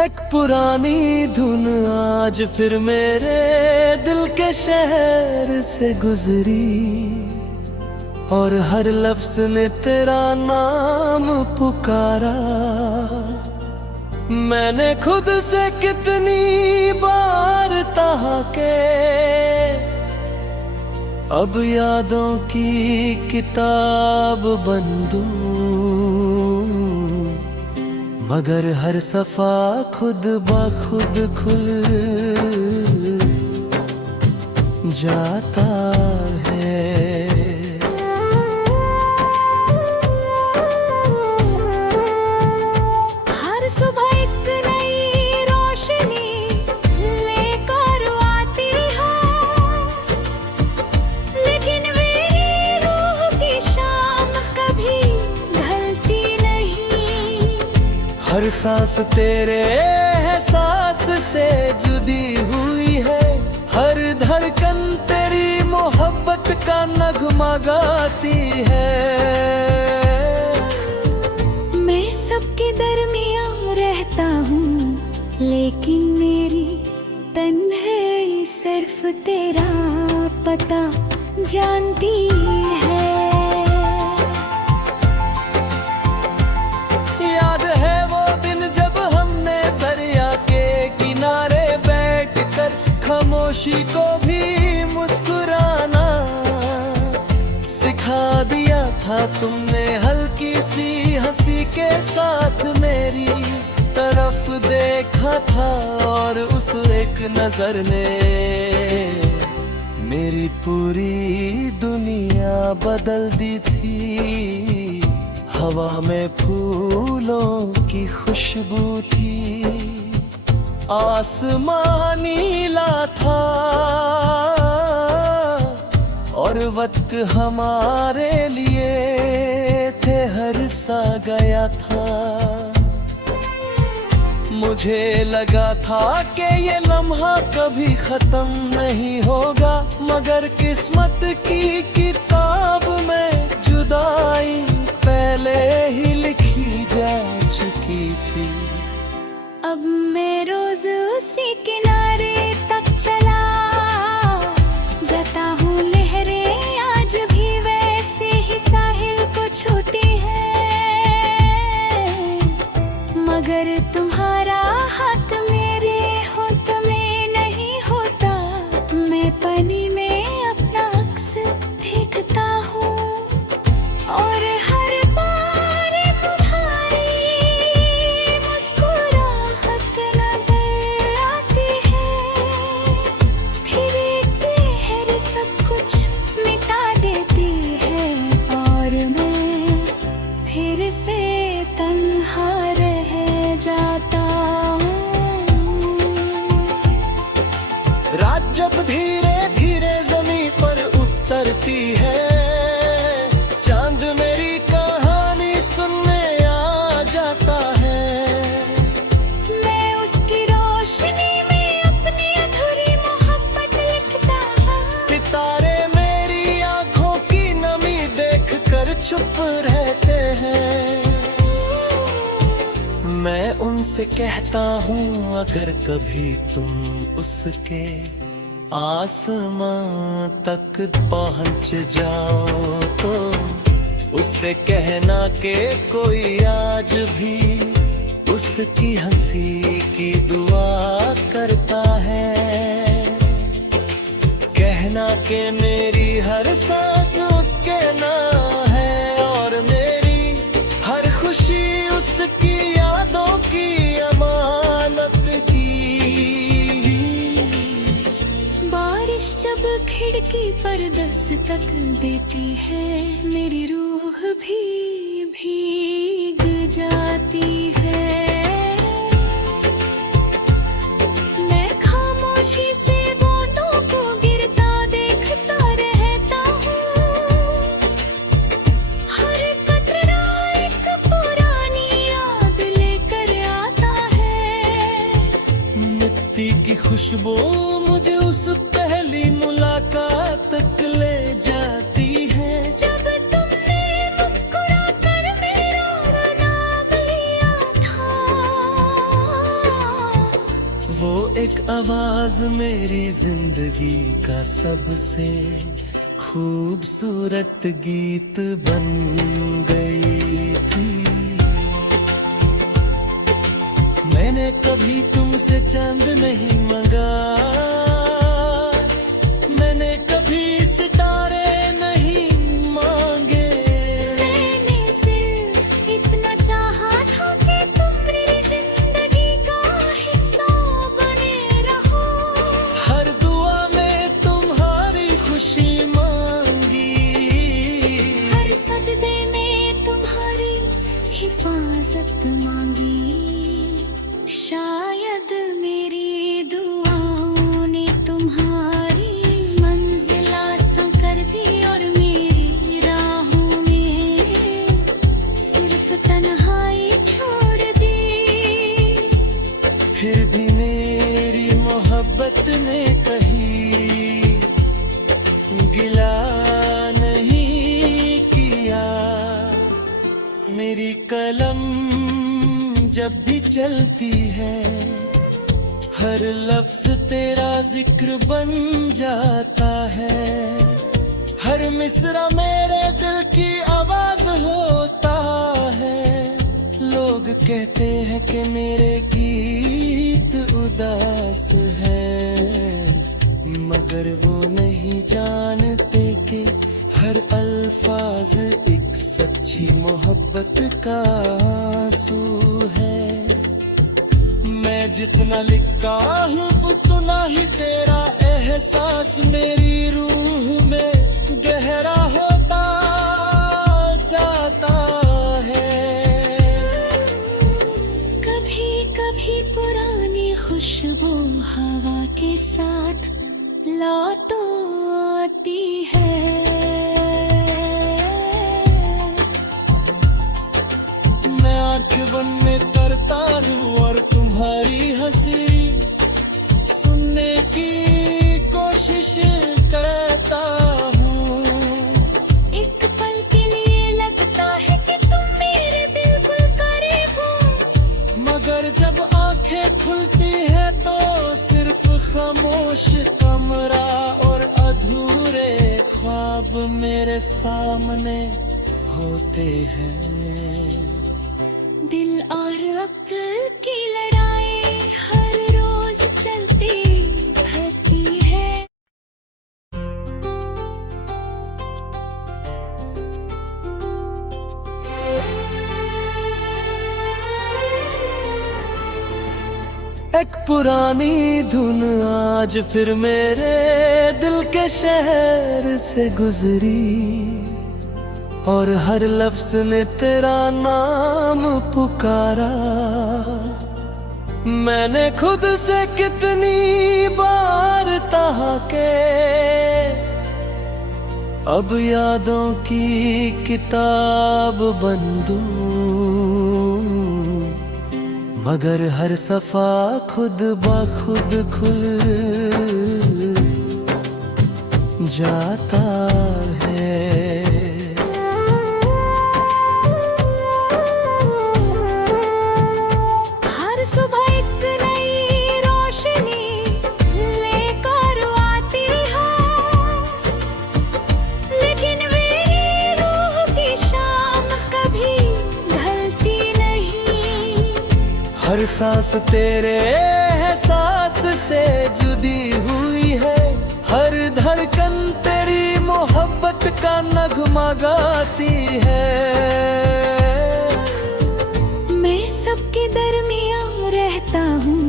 एक पुरानी धुन आज फिर मेरे दिल के शहर से गुजरी, और हर लफ्ज ने तेरा नाम पुकारा। मैंने खुद से कितनी बार कहा के अब यादों की किताब बन दूं, मगर हर सफा खुद ब खुद खुल जाता है। हर सुबह एक नई रोशनी लेकर आती है, लेकिन मेरी रूह की शाम कभी ढलती नहीं। हर सांस तेरे एहसास से जुदी हुई है, हर धड़कन तेरी मोहब्बत का नगमा गाती है। मैं सबके दरमियां रहता हूँ, लेकिन मेरी तन्हाई सिर्फ तेरा पता जानती है। याद है वो दिन जब हमने दरिया के किनारे बैठकर खामोशी को भी मुस्कुराना सिखा दिया था तुमने। हल्की सी हंसी के साथ मेरी तरफ देखा था, और उस एक नजर ने मेरी पूरी दुनिया बदल दी थी। हवा में फूलों की खुशबू थी, आसमान नीला था, और वक्त हमारे लिए ठहर सा गया था। मुझे लगा था कि ये लम्हा कभी खत्म नहीं होगा, मगर किस्मत की किताब में जुदाई पहले ही लिखी जा चुकी थी। अब मैं रोज उसी किनारे तक चला जाता हूँ, लहरें आज भी वैसे ही साहिल को छूटी है, मगर तुम्हारा हाथ मेरे होठ में नहीं होता। मैं पानी में अपना अक्स देखता हूँ, और हर बार तुम्हारी मुस्कुराहट नजर आती है। फिर एक लहर सब कुछ मिटा देती है, और मैं फिर से तन्हा रह जाता हूँ। रात जब धीरे धीरे जमीन पर उतरती है, चांद मेरी कहानी सुनने आ जाता है। मैं उसकी रोशनी में अपनी अधूरी मोहब्बत लिखता हूँ। सितारे मेरी आंखों की नमी देख कर चुप रहते हैं। मैं उनसे कहता हूँ अगर कभी तुम उसके आसमां तक पहुँच जाओ, तो उससे कहना कि कोई आज भी उसकी हंसी की दुआ करता है। कहना कि मेरी हर सांस उसके नाम है, और मेरी हर खुशी उसकी यादों की अमानत की। बारिश जब खिड़की पर दस्तक देती है, मेरी रूह भी भीग जाती है। मैं खामोशी से बूंदों को गिरता देखता रहता हूँ। हर कतरा एक पुरानी याद लेकर आता है। मिट्टी की खुशबू मुझे उस पहली मुलाकात तक ले जाती है, जब तुमने मुस्कुरा कर मेरा नाम लिया था। आवाज मेरी जिंदगी का सबसे खूबसूरत गीत बन गई थी। मैंने कभी तुमसे चंद नहीं मांगा, मैंने कभी सितारे नहीं मांगे। मैंने सिर्फ इतना चाहा था कि तुम मेरी जिंदगी का हिस्सा बने रहो। हर दुआ में तुम्हारी खुशी मांगी, हर सजदे में तुम्हारी हिफाजत मांगी। शायद मेरी दुआओं ने तुम्हारी मंजिल आसान कर दी और मेरी राहों में सिर्फ तन्हाई छोड़ दी। फिर भी मेरी मोहब्बत ने कहीं गिला नहीं किया। मेरी कलम जब भी चलती है, हर लफ्ज तेरा जिक्र बन जाता है। हर मिसरा मेरे दिल की आवाज होता है। लोग कहते हैं कि मेरे गीत उदास है, मगर वो नहीं जानते कि हर अल्फाज एक सच्ची मोहब्बत का आंसू है। मैं जितना लिखता हूँ उतना ही तेरा एहसास मेरी रूह में गहरा होता जाता है। कभी कभी पुरानी खुशबू हवा के साथ लौट आती है। मैं आंख बंद में तरता हूँ और तुम्हारी हंसी सुनने की कोशिश करता हूँ। एक पल के लिए लगता है कि तुम मेरे बिल्कुल करीब हो, मगर जब आंखें खुलती है तो सिर्फ खामोश कमरा और अधूरे ख्वाब मेरे सामने होते हैं। दिल और अक्ल की लड़ाई हर रोज चलती रहती है। एक पुरानी धुन आज फिर मेरे दिल के शहर से गुजरी, और हर लफ्ज ने तेरा नाम पुकारा। मैंने खुद से कितनी बार कहा के अब यादों की किताब बन दूं, मगर हर सफा खुद ब खुद खुल जाता है। हर सुबह एक नई रोशनी लेकर आती है, लेकिन मेरी रूह की शाम कभी ढलती नहीं। हर सांस तेरे एहसास से जुदी हुई है, हर धड़कन तेरी मोहब्बत का नगमा गाती है। मैं सबके दरमियां रहता हूँ,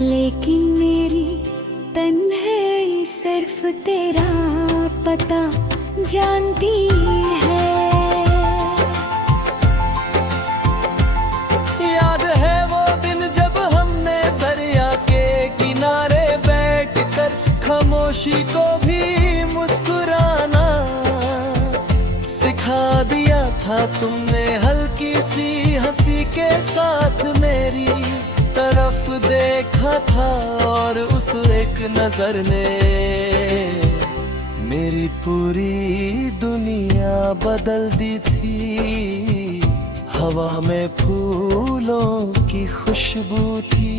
लेकिन मेरी तन्हाई सिर्फ तेरा पता जानती है। याद है वो दिन जब हमने दरिया के किनारे बैठकर खामोशी को भी मुस्कुराना सिखा दिया था तुमने। हल्की सी हंसी के साथ मेरी तरफ देखा था, और उस एक नजर ने मेरी पूरी दुनिया बदल दी थी। हवा में फूलों की खुशबू थी,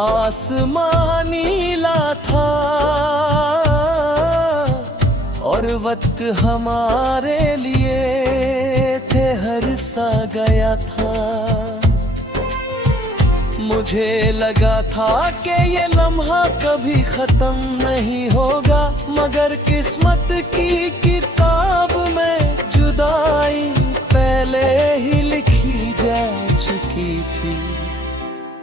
आसमां नीला था और वक्त हमारे लिए ठहर सा गया था। मुझे लगा था कि ये लम्हा कभी खत्म नहीं होगा, मगर किस्मत की किताब में जुदाई पहले ही लिखी जा चुकी थी।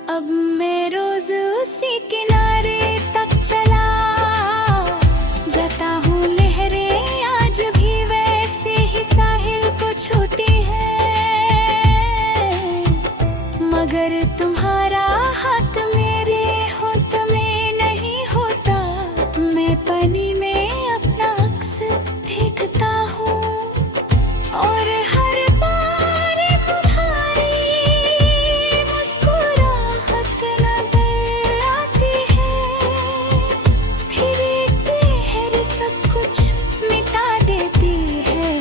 अब मैं रोज उसी किनारे तक चला जाता हूँ, लहरें आज भी वैसे ही साहिल को छूटी है, मगर तुम्हारा हाथ मेरे होठ में नहीं होता। मैं पानी में अपना अक्स देखता हूँ और हर बार तुम्हारी मुस्कुराहट नजर आती है, फिर एक लहर सब कुछ मिटा देती है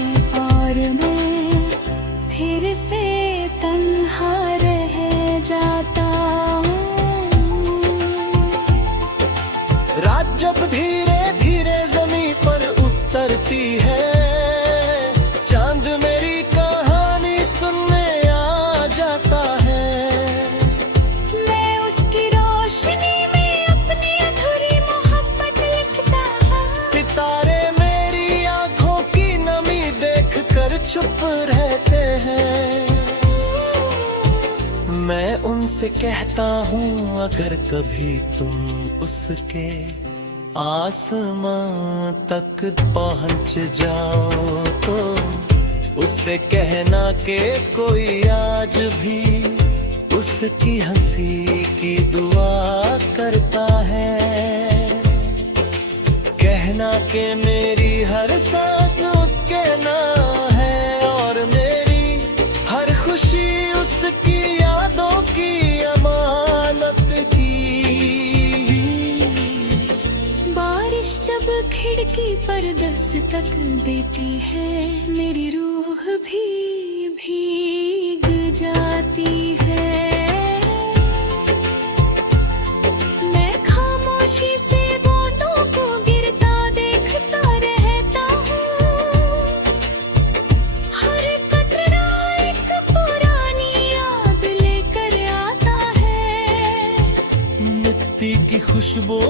और मैं फिर से तन्हा रह जाता हूँ। रात जब धीरे धीरे जमीन पर उतरती है, चांद मेरी कहानी सुनने आ जाता है। मैं उसकी रोशनी में अपनी अधूरी मोहब्बत लिखता हूँ। सितारे मेरी आंखों की नमी देख कर चुप रहते हैं। मैं उनसे कहता हूँ अगर कभी तुम उसके आसमां तक पहुँच जाओ तो उससे कहना कि कोई आज भी उसकी हंसी की दुआ करता है। कहना कि मेरी हर सांस उसके नाम है और मेरी हर खुशी उसकी यादों की अमानत की। बारिश जब खिड़की पर दस्तक देती है, मेरी रूह भी भीग जाती है। मैं खामोशी से बूंदों को गिरता देखता रहता हूँ। हर कतरा एक पुरानी याद लेकर आता है। मिट्टी की खुशबू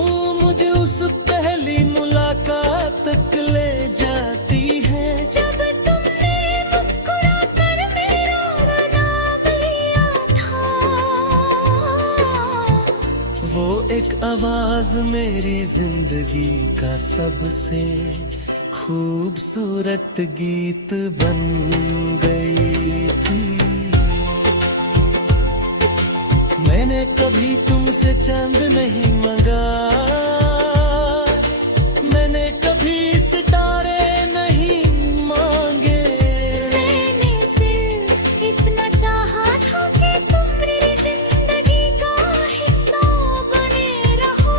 मुझे उस पहली मुलाकात तक ले जाती है, जब तुमने मुस्कुरा कर मेरा नाम लिया था। वो एक आवाज मेरी जिंदगी का सबसे खूबसूरत गीत बन गई थी। मैंने कभी तुमसे चंद नहीं मंगा, मैंने कभी सितारे नहीं मांगे। मैंने सिर्फ इतना चाहा था कि तुम मेरी जिंदगी का हिस्सा बने रहो।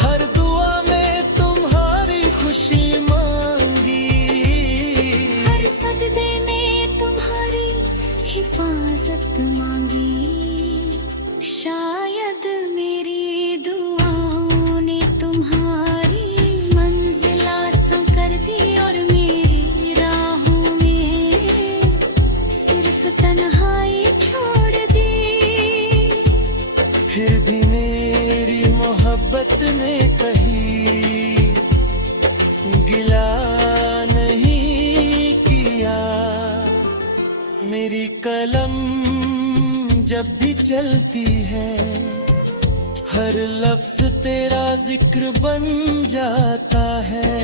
हर दुआ में तुम्हारी खुशी मांगी, हर सजदे में तुम्हारी हिफाजत मांगी। शायद मेरी दुआओं ने तुम्हारी मंजिल आसान कर दी और मेरी राहों में सिर्फ तन्हाई छोड़ दी। फिर भी मेरी मोहब्बत ने कहीं गिला नहीं किया। मेरी कलम जब भी चलती है, हर लफ्ज तेरा जिक्र बन जाता है।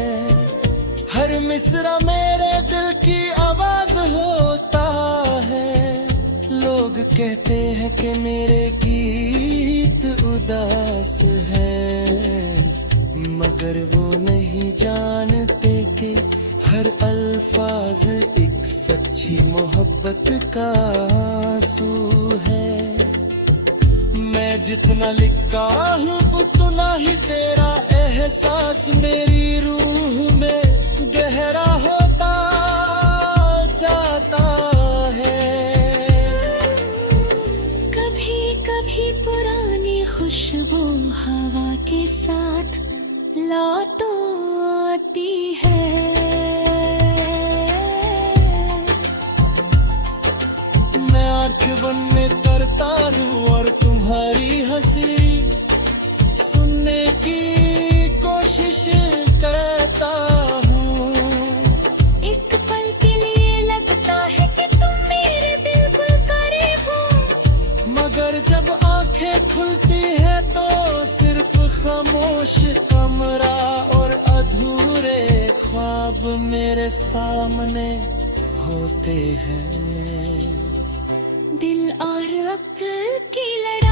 हर मिसरा मेरे दिल की आवाज होता है। लोग कहते हैं कि मेरे गीत उदास है, मगर वो नहीं जानते कि हर अल्फाज एक सच्ची मोहब्बत का आंसू है। मैं जितना लिखता हूँ उतना ही तेरा एहसास मेरी रूह में गहरा होता जाता है। कभी कभी पुरानी खुश साथ लौटो आती है। मैं आंख बन में तरता रूं और तुम्हारी हंसी सुनने की कोशिश करता हूँ। एक पल के लिए लगता है कि तुम मेरे बिल्कुल करीब हो, मगर जब आंखें खुलती है तो सिर्फ खामोश कमरा और अधूरे ख्वाब मेरे सामने होते हैं। दिल और अक्ल की लड़ाई